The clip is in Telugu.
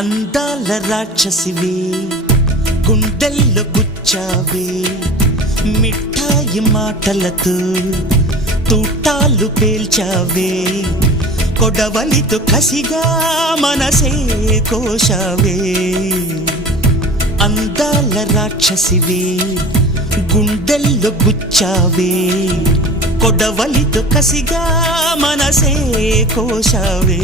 అందాల రాక్షసివే గుండెల్లో గుచ్చావే మిఠాయి మాటలతో తూటాలు పేల్చావే కొడవలితో కసిగా మనసే కోశావే అందాల రాక్షసివే గుండెల్లో గుచ్చావే కొడవలితో కసిగా మనసే కోశావే